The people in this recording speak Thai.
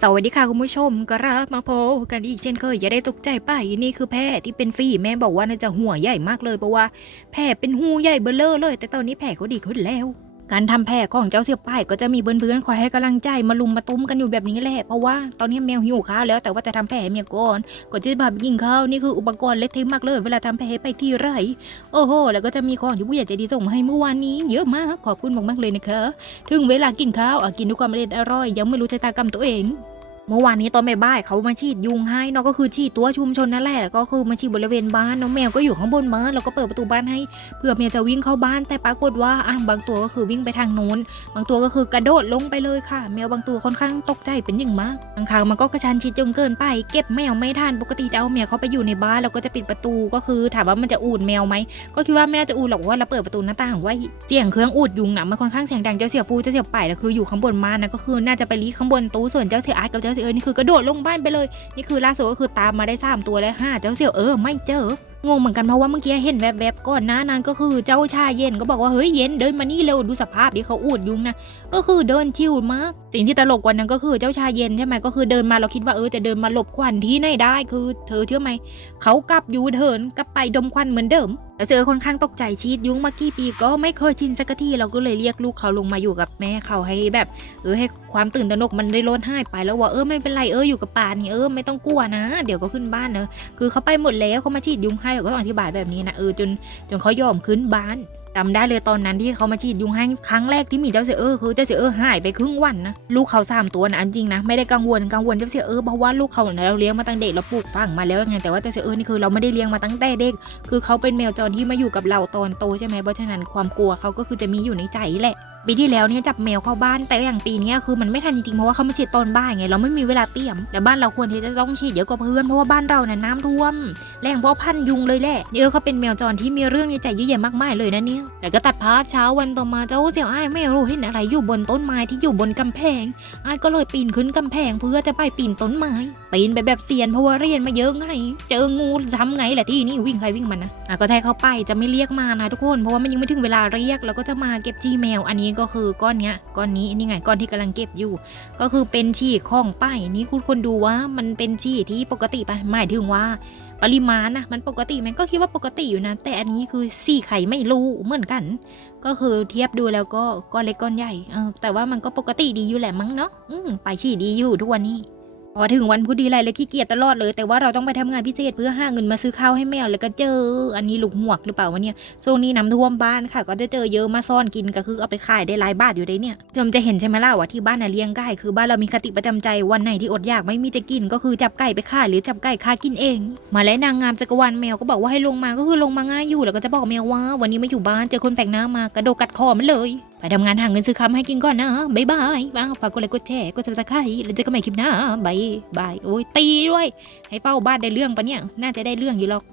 สวัสดีค่ะคุณผู้ชมกรับมาโพกันอีกเช่นเคยอย่าได้ตกใจไปนี่คือแพะที่เป็นฟรีแม่บอกว่าน่าจะหัวใหญ่มากเลยเพราะว่าแพะเป็นหูใหญ่เบลเลอเลย แต่ตอนนี้แพะก็ดีขึ้นแล้ว การทำแพะของเจ้าเสียป้ายก็จะมีเพื่อนๆคอยให้กำลังใจมาลุมมาตุ้มกันอยู่แบบนี้แหละเพราะว่าตอนนี้แมวหิวข้าวแล้วแต่ว่าจะทำแผลให้เมียก่อนก็จะแบบยิงเข้าวนี่คืออุปกรณ์เล็กเทมมากเลย เวลาทำแผลไปที่ไรโอ้โหแล้วก็จะมีของที่ผู้ใหญ่ใจดีส่งให้เมื่อวานนี้เยอะมากขอบคุณมากๆเลยนะคะ ถึงเวลากินข้าวอะกินด้วยความเร็ดอร่อย ยังไม่รู้ชะตากรรมตัวเอง เมื่อวานนี้ตอนบ่ายๆเขามาฉีดยุงให้เนาะก็คือฉีดตัวชุมชนนั่นแหละแล้วก็คือมาฉีดบริเวณบ้านน้องแมวก็อยู่ข้างบนมาแล้วก็เปิดประตูบ้านให้เพื่อแมวจะวิ่งเข้าบ้านแต่ปรากฏว่าอะบางตัวก็คือวิ่งไปทางโน้น บางตัวก็คือกระโดดลงไปเลยค่ะ แมวบางตัวค่อนข้างตกใจเป็นอย่างมากบางครั้งมันก็กระชันชิดจนเกินไป เก็บแมวไม่ทันปกติจะเอาแมวเข้าไปอยู่ในบ้านแล้วก็จะปิดประตูก็คือถามว่ามันจะอูดแมวไหมก็คิดว่าไม่น่าจะอูดหรอกว่าเราเปิดประตูหน้าต่างไว้เสียงเครื่องอูดยุงนะมันค่อนข้างเสียงดังเจ้าเสียฟูเจ้าเสียไปแล้วคืออยู่ข้างบนมานะก็คือน่าจะไปรีข้างบนตู้ส่วนเจ้าเสียอาร์ตกับเจ้าเสียเอิญนี่คือกระโดดลงบ้านไปเลย นี่คือล่าสุดก็คือตามมาได้สามตัวแล้วห้าเจ้าเสี่ยวเออไม่เจองงเหมือนกันเพราะว่าเมื่อกี้เห็นแวบๆก่อนหน้านั้นก็คือเจ้าชายเย็นก็บอกว่าเฮ้ยเย็นเดินมานี่เร็วดูสภาพดิเขาอูดยุงนะก็คือเดินชิวมากสิ่งที่ตลกกว่านั้นก็คือเจ้าชายเย็นใช่ไหมก็คือเดินมาเราคิดว่าเออจะเดินมาหลบควันที่ไหนได้คือ เธอเชื่อไหมเขากลับยูเทิร์นกลับไปดมควันเหมือนเดิม แล้วเจอค่อนข้างตกใจชีดยุ้งมากี่ปีก็ไม่เคยชินสักทีเราก็เลยเรียกลูกเขาลงมาอยู่กับแม่เขาให้แบบ เออให้ความตื่นตระหนกมันได้ลดหายไปแล้วว่าเออไม่เป็นไรเอออยู่กับป่านี่เออไม่ต้องกลัวนะ เดี๋ยวก็ขึ้นบ้านเนอะคือเขาไปหมดแล้วเขามาฉีดยุ้งให้เราก็ต้องอธิบายแบบนี้นะเออจนจนเขายอมขึ้นบ้าน จำได้เลยตอนนั้นที่เขามาฉีดยุงให้ครั้งแรกที่มีเจ้าเสือเออคือเจ้าเสือเออหายไปครึ่งวันนะลูกเขาสามตัวนะอันจริงนะไม่ได้กังวลกังวลเจ้าเสือเออเพราะว่าลูกเขาเนี่ยเราเลี้ยงมาตั้งเด็กเราปลูกฝังมาแล้วไงแต่ว่าเจ้าเสือเออนี่คือเราไม่ได้เลี้ยงมาตั้งแต่เด็ก คือเขาเป็นแมวจรที่มาอยู่กับเราตอนโตใช่ไหมเพราะฉะนั้นความกลัวเขาก็คือจะมีอยู่ในใจแหละ ปีที่แล้วเนี่ยจับแมวเข้าบ้านแต่อย่างปีนี้คือมันไม่ทันจริงๆเพราะว่าเขามาฉีดตอนบ่ายไงเราไม่มีเวลาเตรียมแต่บ้านเราควรที่จะต้องฉีดเยอะกว่าเพื่อนเพราะว่าบ้านเราเนี่ยน้ำท่วมแรงเพราะพันยุงเลยแหละเออเขาเป็นแมวจรที่มีเรื่องในใจเยอะแยะมากมายเลยนะเนี่ยแต่ก็ตัดภาพเช้าวันต่อมาเจ้าเสี่ยวไอ้ไม่รู้เห็นอะไรอยู่บนต้นไม้ที่อยู่บนกำแพงไอ้ก็เลยปีนขึ้นกำแพงเพื่อจะไปปีนต้นไม้ปีนไปแบบเซียนเพราะว่าเรียนมาเยอะไงเจองูทำไงแหละที่นี่วิ่งใครวิ่งมันนะอะก็แท้เข้าไปจะไม่เรียกมานะทุกคนเพราะว่ามันยังไม่ถึงเวลาเรียกแล้วก็จะมาเก็บจีแมวอันนี้ก็คือก้อนเนี้ยก้อนนี้นี่ไงก้อนที่กำลังเก็บอยู่ ก็คือเป็นฉี่ของป้ายนี่คุณคนดูว่ามันเป็นฉี่ที่ปกติไปหมายถึงว่า ปริมาณนะมันปกติมันก็คิดว่าปกติอยู่นะ แต่อันนี้คือสี่ไข่ไม่รู้เหมือนกัน ก็คือเทียบดูแล้วก็ก้อนเล็กก้อนใหญ่เออแต่ว่ามันก็ปกติดีอยู่แหละมั้งเนาะอืมไปฉี่ดีอยู่ทุกวันนี้ พอถึงวันพุธดีไรเลยขี้เกียจตลอดเลย แต่ว่าเราต้องไปทำงานพิเศษเพื่อหาเงินมาซื้อข้าวให้แมวแล้วก็เจอ อันนี้ลูกหวกหรือเปล่าวะเนี่ยช่วงนี้น้ำท่วมบ้านค่ะ ก็จะเจอเยอะมาซ่อนกินก็คือเอาไปขายได้หลายบาทอยู่ได้เนี่ยจมจะเห็นใช่ไหมล่ะว่าที่บ้านน่ะเลี้ยงไก่คือบ้านเรามีคติประจำใจวันไหนที่อดอยากไม่มีจะกินก็คือจับไก่ไปขายหรือจับไก่คากินเอง มาแล้วนางงามจักรวาลแมวก็บอกว่าให้ลงมาก็คือลงมาง่ายอยู่แล้วก็จะบอกแมวว่า วันนี้ไม่อยู่บ้านเจอคนแปลกหน้ามากระโดดกัดคอมันเลย ไปทำงานหาเงินซื้อคำให้กินก่อนนะบายบายบ้างฝากกดไลค์กดแชร์กดซับสไครต์แล้วเจอกันใหม่คลิปหน้าบายบายโอ้ยตีด้วย ให้เฝ้าบ้านได้เรื่องปะเนี่ย น่าจะได้เรื่องอยู่หรอก